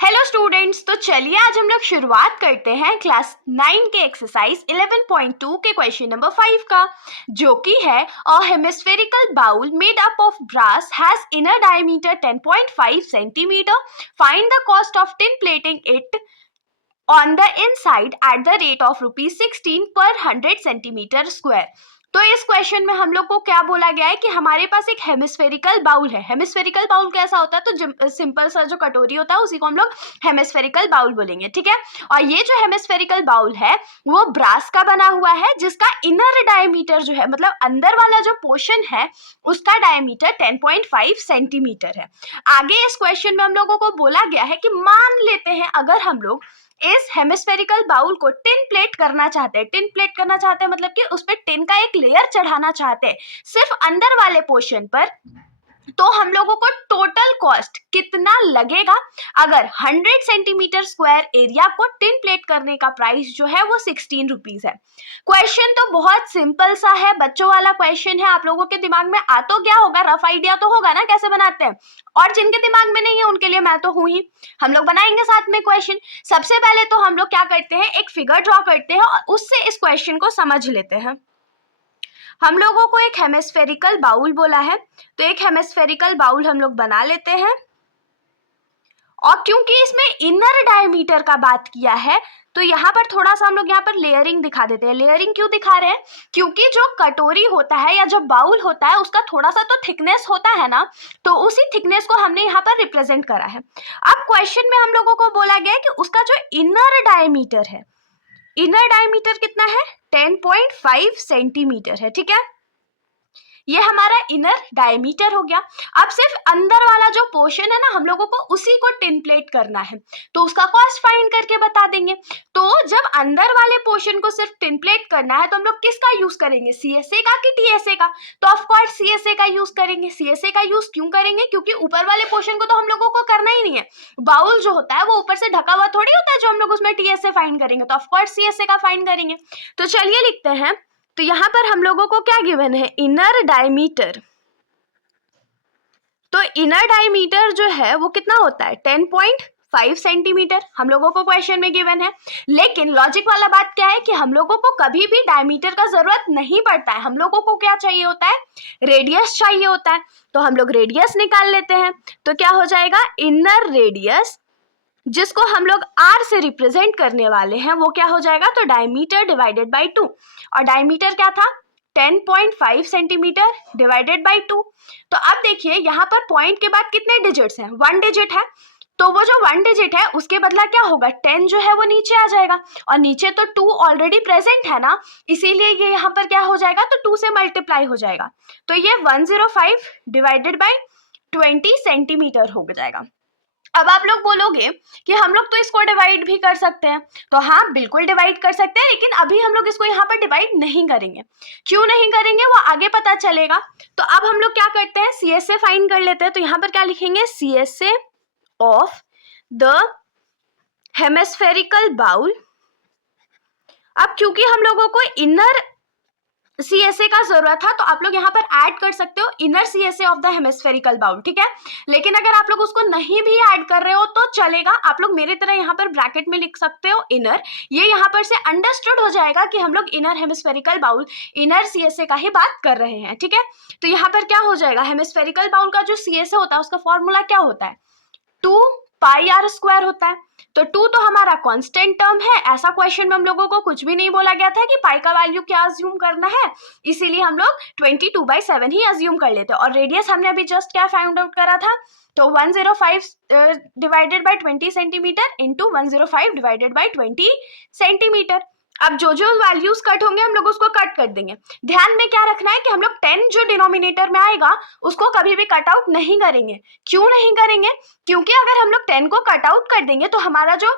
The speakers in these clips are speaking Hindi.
हेलो स्टूडेंट्स, तो चलिए आज हम लोग शुरुआत करते हैं क्लास 9 के एक्सरसाइज 11.2 के क्वेश्चन नंबर 5 का, जो कि है a hemispherical bowl made up of brass has inner diameter 10.5 centimetre. Find the cost of tin plating it on the inside at the rate of ₹16 per 100 centimetre square. तो इस क्वेश्चन में हम लोग को क्या बोला गया है कि हमारे पास एक हेमिस्फेरिकल बाउल है. हेमिस्फेरिकल बाउल कैसा होता है? तो सिंपल सा जो कटोरी होता है उसी को हम लोग हेमिस्फेरिकल बाउल बोलेंगे, ठीक है. और ये जो हेमिस्फेरिकल बाउल है वो ब्रास का बना हुआ है, जिसका इनर डायमीटर जो है, मतलब अंदर वाला जो पोर्शन है उसका डायमीटर 10.5 सेंटीमीटर है. आगे इस क्वेश्चन में हम लोगों को बोला गया है कि मान लेते हैं अगर हम लोग इस हेमिस्फेरिकल बाउल को टिन प्लेट करना चाहते हैं. टिन प्लेट करना चाहते हैं मतलब कि उस पर टिन का एक लेयर चढ़ाना चाहते हैं सिर्फ अंदर वाले पोर्शन पर. तो हम लोगों को टोटल कॉस्ट कितना लगेगा? अगर 100 सेंटीमीटर स्क्वायर एरिया को टिन प्लेट करने का प्राइस जो है वो 16 रुपीज है. क्वेश्चन तो बहुत सिंपल सा है, बच्चों वाला क्वेश्चन है. आप लोगों के दिमाग में आ तो गया होगा, रफ आइडिया तो होगा ना कैसे बनाते हैं. और जिनके दिमाग में नहीं है उनके लिए मैं तो हूं ही, हम लोग बनाएंगे साथ में क्वेश्चन. सबसे पहले तो हम लोग क्या करते हैं, एक फिगर ड्रॉ करते हैं और उससे इस क्वेश्चन को समझ लेते हैं. हम लोगों को एक हेमिस्फेरिकल बाउल बोला है, तो एक हेमिस्फेरिकल बाउल हम लोग बना लेते हैं. और क्योंकि इसमें इनर डायमीटर का बात किया है तो यहाँ पर थोड़ा सा हम लोग यहाँ पर लेयरिंग दिखा देते हैं. लेयरिंग क्यों दिखा रहे हैं? क्योंकि जो कटोरी होता है या जो बाउल होता है उसका थोड़ा सा तो थिकनेस होता है ना, तो उसी थिकनेस को हमने यहाँ पर रिप्रेजेंट करा है. अब क्वेश्चन में हम लोगों को बोला गया है कि उसका जो इनर डायमीटर है, इनर डायमीटर कितना है? 10.5 सेंटीमीटर है, ठीक है. ये हमारा इनर डायमीटर हो गया. अब सिर्फ अंदर वाला जो पोर्शन है ना, हम लोगों को उसी को टिन प्लेट करना है, तो उसका कॉस्ट फाइंड करके बता देंगे. तो जब अंदर वाले पोर्शन को सिर्फ टिन प्लेट करना है तो हम लोग किसका यूज करेंगे? सीएसए का कि टीएसए का? तो ऑफ कोर्स सीएसए का यूज करेंगे. सीएसए का यूज क्यों करेंगे? क्योंकि ऊपर वाले पोर्शन को तो हम लोगों को करना ही नहीं है. बाउल जो होता है वो ऊपर से ढका हुआ थोड़ी होता है जो हम लोग उसमें टीएसए फाइंड करेंगे, तो ऑफ कोर्स सीएसए का फाइंड करेंगे. तो चलिए लिखते हैं. तो यहां पर हम लोगों को क्या गिवन है? Inner diameter. तो इनर डायमीटर जो है वो कितना होता है? 10.5 सेंटीमीटर हम लोगों को क्वेश्चन में गिवन है. लेकिन लॉजिक वाला बात क्या है कि हम लोगों को कभी भी डायमीटर का जरूरत नहीं पड़ता है. हम लोगों को क्या चाहिए होता है? रेडियस चाहिए होता है. तो हम लोग रेडियस निकाल लेते हैं. तो क्या हो जाएगा? इनर रेडियस, जिसको हम लोग r से रिप्रेजेंट करने वाले हैं, वो क्या हो जाएगा? तो डायमीटर डिवाइडेड बाई 2. और डायमीटर क्या था? 10.5 सेंटीमीटर डिवाइडेड बाई 2. तो अब देखिए यहाँ पर पॉइंट के बाद कितने डिजिट्स हैं? 1 डिजिट है. तो वो जो 1 डिजिट है उसके बदला क्या होगा? 10 जो है वो नीचे आ जाएगा, और नीचे तो 2 ऑलरेडी प्रेजेंट है ना, इसीलिए ये यहाँ पर क्या हो जाएगा? तो 2 से मल्टीप्लाई हो जाएगा. तो ये 105 डिवाइडेड बाई 20 सेंटीमीटर हो जाएगा. अब आप लोग बोलोगे कि हम लोग तो इसको डिवाइड भी कर सकते हैं. तो हाँ, बिल्कुल डिवाइड कर सकते हैं, लेकिन अभी हम लोग इसको यहाँ पर डिवाइड नहीं करेंगे. क्यों नहीं करेंगे वो आगे पता चलेगा. तो अब हम लोग क्या करते हैं? सीएसए फाइंड कर लेते हैं. तो यहाँ पर क्या लिखेंगे? CSA of the hemispherical bowl. अब क्योंकि हम लोगों को इनर सीएसए का जरूरत था तो आप लोग यहाँ पर ऐड कर सकते हो inner CSA of the hemispherical bowl, ठीक है. लेकिन अगर आप लोग उसको नहीं भी ऐड कर रहे हो तो चलेगा. आप लोग मेरे तरह यहाँ पर ब्रैकेट में लिख सकते हो इनर. ये यहाँ पर से अंडरस्टूड हो जाएगा कि हम लोग inner hemispherical bowl, inner CSA का ही बात कर रहे हैं, ठीक है. तो यहाँ पर क्या हो जाएगा? हेमिस्फेरिकल बाउल का जो सीएसए होता है उसका फॉर्मूला क्या होता है? 2 पाई आर स्क्वायर होता है. तो 2 तो हमारा कांस्टेंट टर्म है. ऐसा क्वेश्चन में हम लोगों को कुछ भी नहीं बोला गया था कि पाई का वैल्यू क्या अज्यूम करना है, इसीलिए हम लोग 22/7 ही अज्यूम कर लेते हैं. और रेडियस हमने अभी जस्ट क्या फाइंड आउट करा था? तो 105 divided by 20 centimetre into 105 divided by 20 centimetre. अब जो जो वैल्यूज कट होंगे हम लोग उसको कट कर देंगे. ध्यान में क्या रखना है कि हम लोग 10 जो डिनोमिनेटर में आएगा उसको कभी भी कट आउट नहीं करेंगे. क्यों नहीं करेंगे? क्योंकि अगर हम लोग 10 को कट आउट कर देंगे तो हमारा जो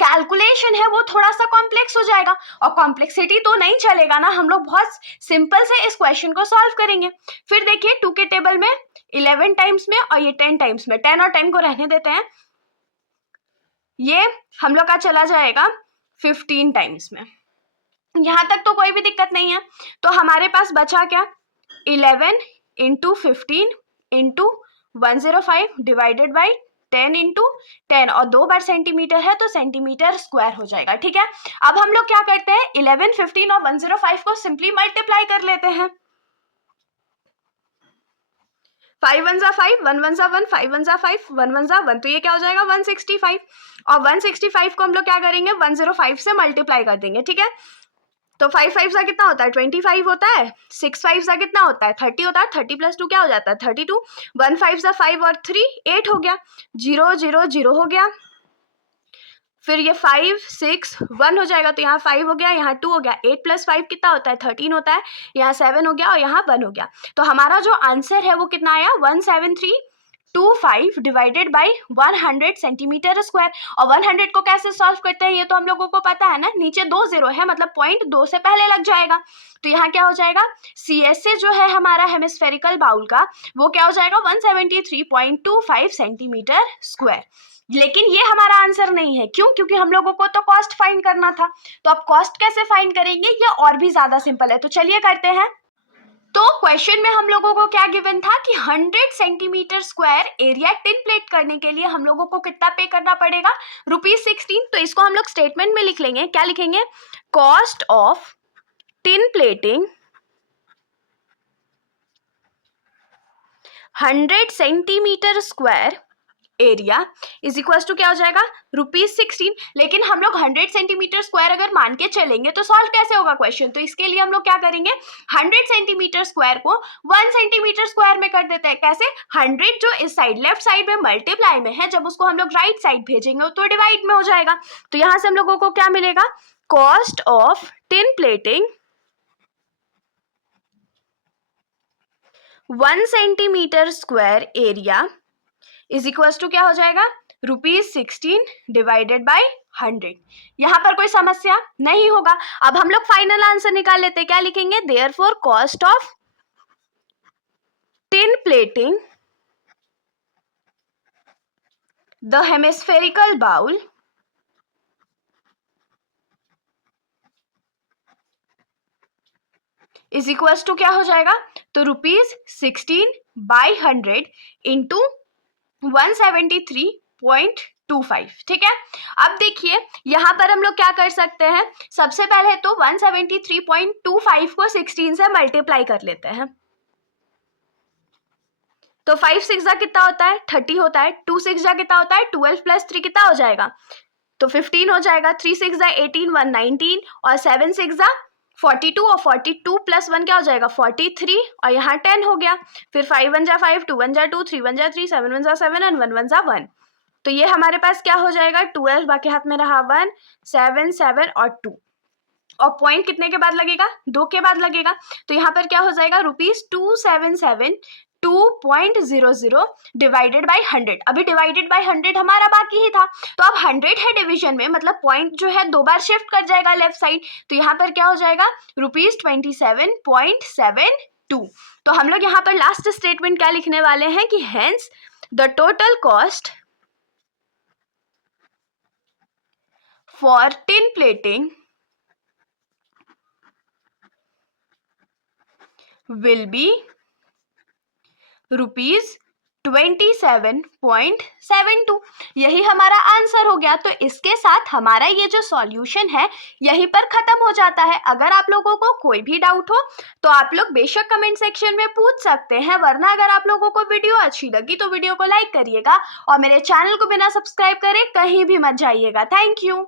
कैलकुलेशन है वो थोड़ा सा कॉम्प्लेक्स हो जाएगा, और कॉम्प्लेक्सिटी तो नहीं चलेगा ना. हम लोग बहुत सिंपल से इस क्वेश्चन को सॉल्व करेंगे. फिर देखिए 2 के टेबल में 11 टाइम्स में और ये 10 टाइम्स में, 10 और 10 को रहने देते हैं, ये हम लोग का चला जाएगा 15 टाइम्स में. यहाँ तक तो कोई भी दिक्कत नहीं है. तो हमारे पास बचा क्या? 11 into 15 into 105 divided by 10 into 10 और 2 बार सेंटीमीटर है तो सेंटीमीटर स्क्वायर हो जाएगा। ठीक है, अब हम लोग क्या करते हैं 11, 15 और 105 को सिंपली मल्टीप्लाई कर लेते हैं। 5 1 जा 5, 1 1 जा 1, 5 1 जा 5, 1 1 जा 1, तो ये क्या हो जाएगा 165 और 165 को हम लोग क्या करेंगे 105 से मल्टीप्लाई कर देंगे। ठीक है, तो 5 5 सा कितना होता है 25 होता है, 6 5 सा कितना होता है 30 होता है, 30 प्लस 2 क्या हो जाता है 32, 1 5 सा 5 और 3 8 हो गया, 0 0 0 हो गया, फिर ये 5 6 1 हो जाएगा, तो यहाँ 5 हो गया, यहाँ 2 हो गया, 8 प्लस 5 कितना होता है 13 होता है, यहाँ 7 हो गया और यहाँ 1 हो गया। तो हमारा जो आंसर है वो कितना आया 17325 डिवाइडेड बाई 100 सेंटीमीटर स्क्वायर। और 100 को कैसे सॉल्व करते हैं ये तो हम लोगों को पता है ना, नीचे 2 0 है मतलब पॉइंट 2 से पहले लग जाएगा, तो यहाँ क्या हो जाएगा CSA जो है हमारा हेमिस्फेरिकल बाउल का वो क्या हो जाएगा 173.25 सेंटीमीटर स्क्वायर। लेकिन ये हमारा आंसर नहीं है, क्यों? क्योंकि हम लोगों को तो कॉस्ट फाइंड करना था। तो अब कॉस्ट कैसे फाइंड करेंगे ये और भी ज्यादा सिंपल है, तो चलिए करते हैं। तो क्वेश्चन में हम लोगों को क्या गिवन था कि 100 centimetre square area tin plate करने के लिए हम लोगों को कितना पे करना पड़ेगा ₹16। तो इसको हम लोग स्टेटमेंट में लिख लेंगे, क्या लिखेंगे cost of tin plating 100 centimetre square area is equal to क्या हो जाएगा ₹16। लेकिन हम लोग 100 सेंटीमीटर स्क्वायर अगर मान के चलेंगे तो सॉल्व कैसे होगा क्वेश्चन, तो इसके लिए हम लोग क्या करेंगे 100 सेंटीमीटर स्क्वायर को 1 सेंटीमीटर स्क्वायर में कर देते हैं। कैसे 100 जो इस साइड लेफ्ट साइड में मल्टीप्लाई में है, जब उसको हम लोग राइट साइड भेजेंगे तो डिवाइड में हो जाएगा। तो यहां से हम लोगों को क्या मिलेगा cost of tin plating 1 centimetre square area is equal to क्या हो जाएगा ₹16 डिवाइडेड बाई 100। यहां पर कोई समस्या नहीं होगा। अब हम लोग फाइनल आंसर निकाल लेते हैं, क्या लिखेंगे therefore cost of tin plating the hemispherical bowl is equal to क्या हो जाएगा, तो ₹16/100 इंटू 173.25। ठीक है, अब देखिए यहां पर हम लोग क्या कर सकते हैं, सबसे पहले तो 173.25 को 16 से मल्टीप्लाई कर लेते हैं। तो 5 6 जा कितना होता है 30 होता है, 2 6 जा कितना होता है 12 प्लस 3 कितना हो जाएगा तो 15 हो जाएगा, 3 6 जा 18 1 19 और 7 6 जा 42 और 42 प्लस 1 क्या हो जाएगा 43 और यहाँ 10 हो गया, फिर 5 1 जा 5, 2 1 जा 2, 3 1 जा 3, 7 1 जा 7 एंड 1 1 जा 1। तो ये हमारे पास क्या हो जाएगा 12, बाकी हाथ में रहा 1 7 7 और 2 और पॉइंट कितने के बाद लगेगा 2 के बाद लगेगा। तो यहाँ पर क्या हो जाएगा ₹277.200 डिवाइडेड बाई 100। अभी डिवाइडेड बाई 100 हमारा बाकी ही था, तो अब 100 है डिवीजन में मतलब पॉइंट जो है 2 बार शिफ्ट कर जाएगा लेफ्ट साइड, तो यहाँ पर क्या हो जाएगा ₹27.72। तो हम लोग यहाँ पर लास्ट स्टेटमेंट क्या लिखने वाले हैं कि hence the total cost for tin plating will be ₹27.72। यही हमारा आंसर हो गया। तो इसके साथ हमारा ये जो सॉल्यूशन है यहीं पर खत्म हो जाता है। अगर आप लोगों को कोई भी डाउट हो तो आप लोग बेशक कमेंट सेक्शन में पूछ सकते हैं, वरना अगर आप लोगों को वीडियो अच्छी लगी तो वीडियो को लाइक करिएगा और मेरे चैनल को बिना सब्सक्राइब करे कहीं भी मत जाइएगा। Thank you.